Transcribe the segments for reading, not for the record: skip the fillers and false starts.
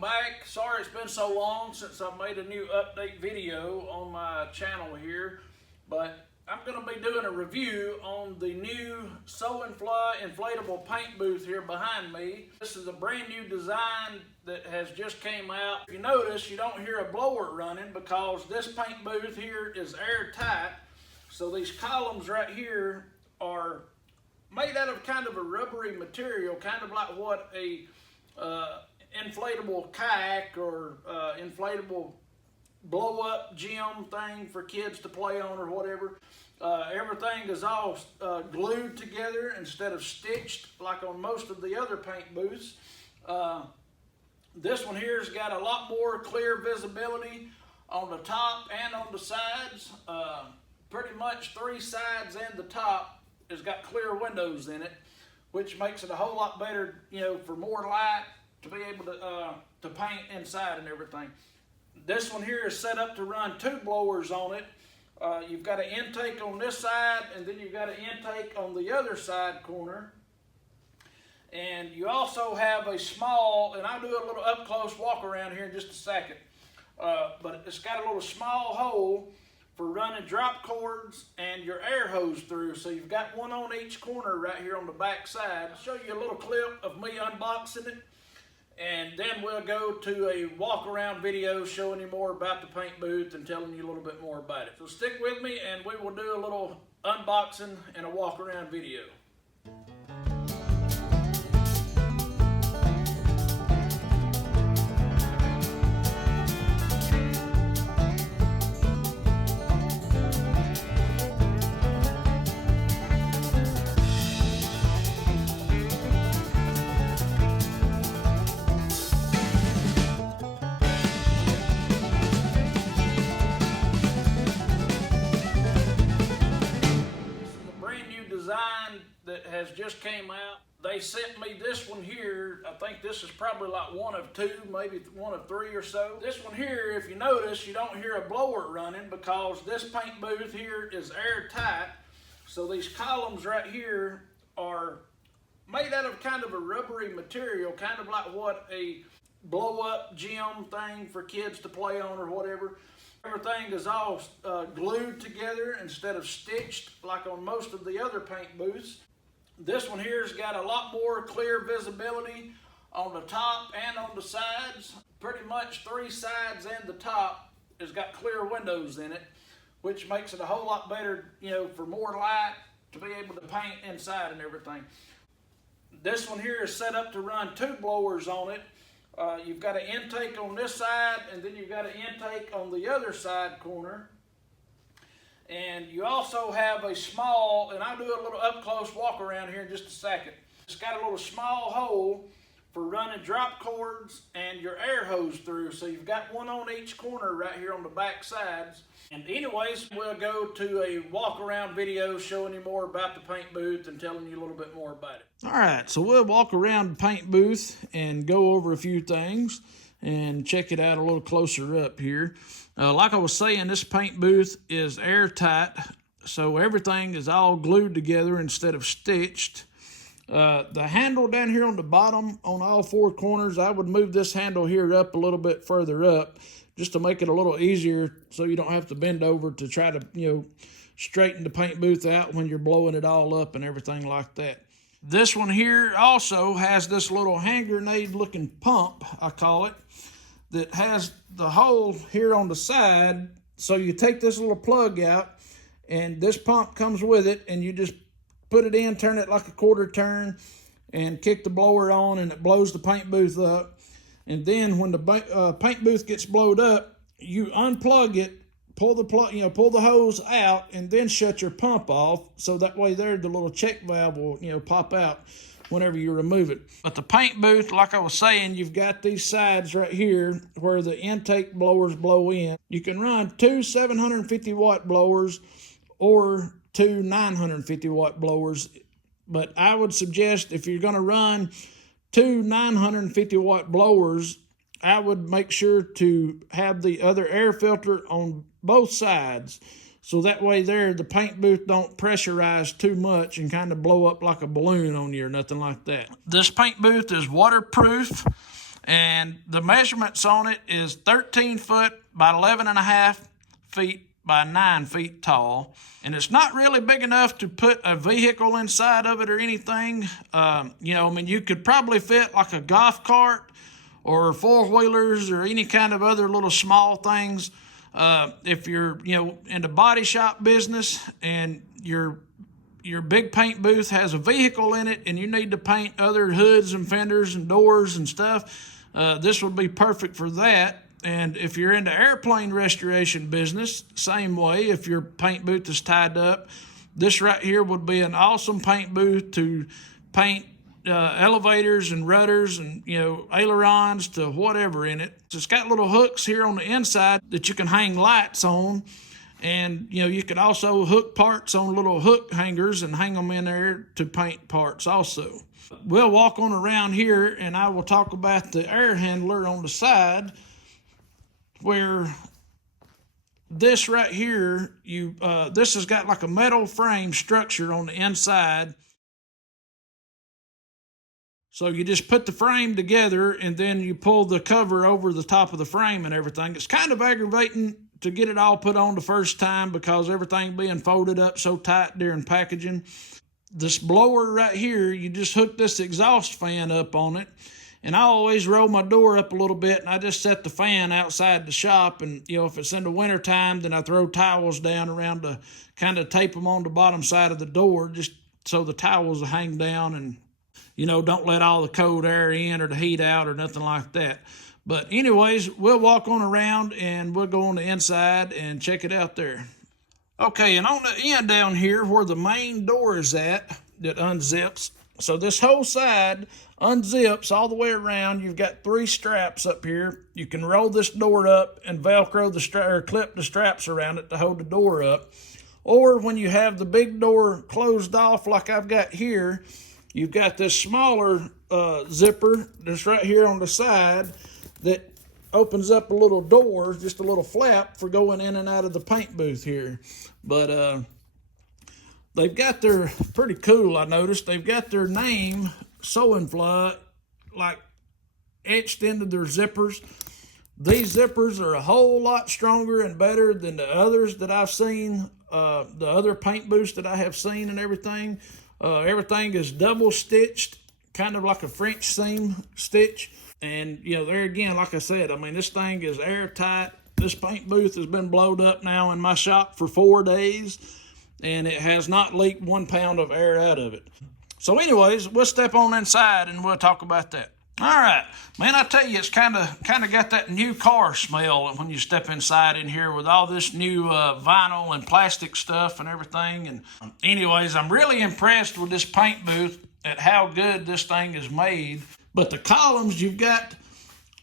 welcome back. Sorry it's been so long since I made a new update video on my channel here, but I'm going to be doing a review on the new Sewinfla inflatable paint booth here behind me. This is a brand new design that has just came out. If you notice, you don't hear a blower running because this paint booth here is airtight. So these columns right here are made out of kind of a rubbery material, kind of like what a inflatable kayak or inflatable blow-up gym thing for kids to play on or whatever. Everything is all glued together instead of stitched like on most of the other paint booths. This one here has got a lot more clear visibility on the top and on the sides. Pretty much three sides and the top has got clear windows in it, which makes it a whole lot better, you know, for more light to be able to paint inside and everything. This one here is set up to run two blowers on it. You've got an intake on this side, and then you've got an intake on the other side corner. And you also have a small, and I'll do a little up close walk around here in just a second, but it's got a little small hole for running drop cords and your air hose through. So you've got one on each corner right here on the back side. I'll show you a little clip of me unboxing it, and then we'll go to a walk around video showing you more about the paint booth and telling you a little bit more about it. So stick with me and we will do a little unboxing and a walk around video. Design that has just came out. They sent me this one here. I think this is probably like one of two, maybe one of three or so. This one here, if you notice, you don't hear a blower running because this paint booth here is airtight. So these columns right here are made out of kind of a rubbery material, kind of like what a blow-up gym thing for kids to play on or whatever. Everything is all glued together instead of stitched like on most of the other paint booths. This one here has got a lot more clear visibility on the top and on the sides. Pretty much three sides and the top has got clear windows in it, which makes it a whole lot better, you know, for more light to be able to paint inside and everything. This one here is set up to run two blowers on it. You've got an intake on this side, and then you've got an intake on the other side corner. And you also have a small, and I'll do a little up close walk around here in just a second. It's got a little small hole for running drop cords and your air hose through. So you've got one on each corner right here on the back sides. And anyways, we'll go to a walk around video showing you more about the paint booth and telling you a little bit more about it. All right, so we'll walk around the paint booth and go over a few things and check it out a little closer up here. Like I was saying, this paint booth is airtight, so everything is all glued together instead of stitched. The handle down here on the bottom on all four corners, I would move this handle here up a little bit further up just to make it a little easier so you don't have to bend over to try to, you know, straighten the paint booth out when you're blowing it all up and everything like that. This one here also has this little hand grenade looking pump, I call it, that has the hole here on the side. So you take this little plug out and this pump comes with it, and you just put it in, turn it like a quarter turn, and kick the blower on, and it blows the paint booth up. And then when the paint booth gets blowed up, you unplug it, pull the plug, you know, pull the hose out, and then shut your pump off. So that way there, the little check valve will, you know, pop out whenever you remove it. But the paint booth, like I was saying, you've got these sides right here where the intake blowers blow in. You can run two 750 watt blowers or two 950 watt blowers. But I would suggest if you're going to run two 950 watt blowers, I would make sure to have the other air filter on both sides, so that way there the paint booth don't pressurize too much and kind of blow up like a balloon on you or nothing like that. This paint booth is waterproof, And the measurements on it is 13 foot by 11.5 feet by 9 feet tall. And it's not really big enough to put a vehicle inside of it or anything. You know, I mean, you could probably fit like a golf cart or four-wheelers or any kind of other little small things. If you're, you know, in the body shop business and your big paint booth has a vehicle in it and you need to paint other hoods and fenders and doors and stuff, this would be perfect for that. And if you're into airplane restoration business, same way, if your paint booth is tied up, this right here would be an awesome paint booth to paint elevators and rudders and, you know, ailerons to whatever in it. So it's got little hooks here on the inside that you can hang lights on. And, you know, you could also hook parts on little hook hangers and hang them in there to paint parts also. We'll walk on around here and I will talk about the air handler on the side, where this right here, this has got like a metal frame structure on the inside. So you just put the frame together and then you pull the cover over the top of the frame and everything. It's kind of aggravating to get it all put on the first time because everything being folded up so tight during packaging. This blower right here, you just hook this exhaust fan up on it. And I always roll my door up a little bit and I just set the fan outside the shop. And, you know, if it's in the winter time, then I throw towels down around to kind of tape them on the bottom side of the door just so the towels will hang down and, you know, don't let all the cold air in or the heat out or nothing like that. But anyways, we'll walk on around and we'll go on the inside and check it out there. Okay, and on the end down here where the main door is at that unzips, so this whole side unzips all the way around. You've got 3 straps up here. You can roll this door up and Velcro the or clip the straps around it to hold the door up. Or when you have the big door closed off like I've got here, you've got this smaller zipper that's right here on the side that opens up a little door, just a little flap for going in and out of the paint booth here. But they've got their, pretty cool, I noticed, they've got their name, Sewinfla, like etched into their zippers. These zippers are a whole lot stronger and better than the others that I've seen, the other paint booths that I have seen and everything. Everything is double stitched, kind of like a French seam stitch. And, you know, there again, like I said, I mean, this thing is airtight. This paint booth has been blowed up now in my shop for 4 days, and it has not leaked 1 pound of air out of it. So anyways, we'll step on inside and we'll talk about that. All right, man, I tell you, it's kind of got that new car smell when you step inside in here with all this new vinyl and plastic stuff and everything. And anyways, I'm really impressed with this paint booth at how good this thing is made. But the columns, you've got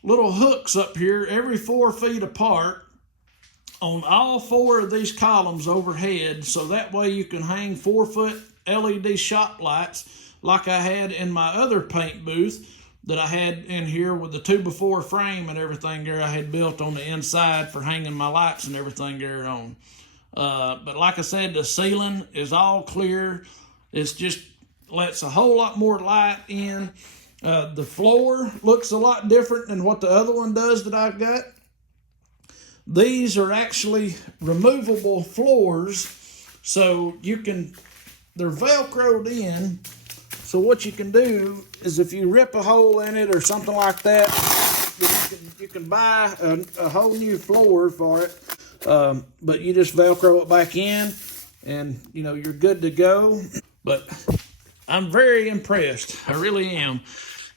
little hooks up here every 4 feet apart on all 4 of these columns overhead. So that way you can hang 4-foot LED shop lights like I had in my other paint booth that I had in here with the 2x4 frame and everything there I had built on the inside for hanging my lights and everything there on. But like I said, the ceiling is all clear. It's just lets a whole lot more light in. The floor looks a lot different than what the other one does that I've got. These are actually removable floors, so they're Velcroed in. So what you can do is if you rip a hole in it or something like that, you can buy a whole new floor for it. But you just Velcro it back in and, you know, you're good to go. But I'm very impressed. I really am.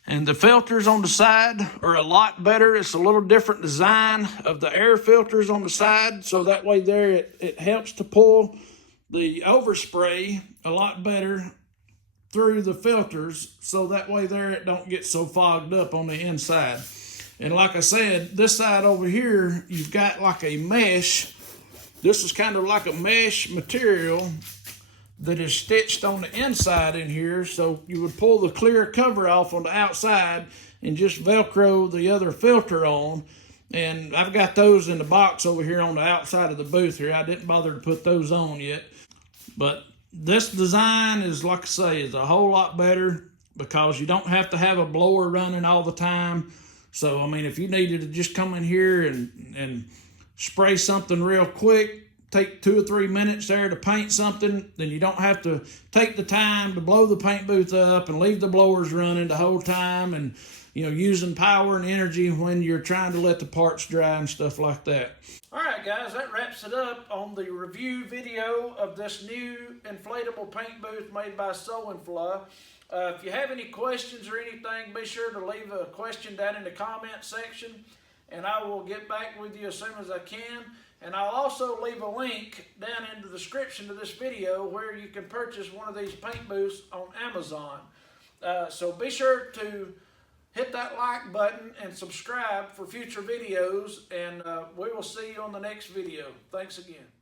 And the filters on the side are a lot better. It's a little different design of the air filters on the side. So that way there, it helps to pull the overspray a lot better through the filters. So that way there, it don't get so fogged up on the inside. And like I said, this side over here, you've got like a mesh. This is kind of like a mesh material that is stitched on the inside in here. So you would pull the clear cover off on the outside and just Velcro the other filter on. And I've got those in the box over here on the outside of the booth here. I didn't bother to put those on yet. But this design is, like I say, is a whole lot better because you don't have to have a blower running all the time. So, I mean, if you needed to just come in here and spray something real quick, take 2 or 3 minutes there to paint something, then you don't have to take the time to blow the paint booth up and leave the blowers running the whole time and, you know, using power and energy when you're trying to let the parts dry and stuff like that. All right, guys, that wraps it up on the review video of this new inflatable paint booth made by Sewinfla. If you have any questions or anything, be sure to leave a question down in the comment section, and I will get back with you as soon as I can. And I'll also leave a link down in the description of this video where you can purchase one of these paint booths on Amazon. So be sure to hit that like button and subscribe for future videos, and we will see you on the next video. Thanks again.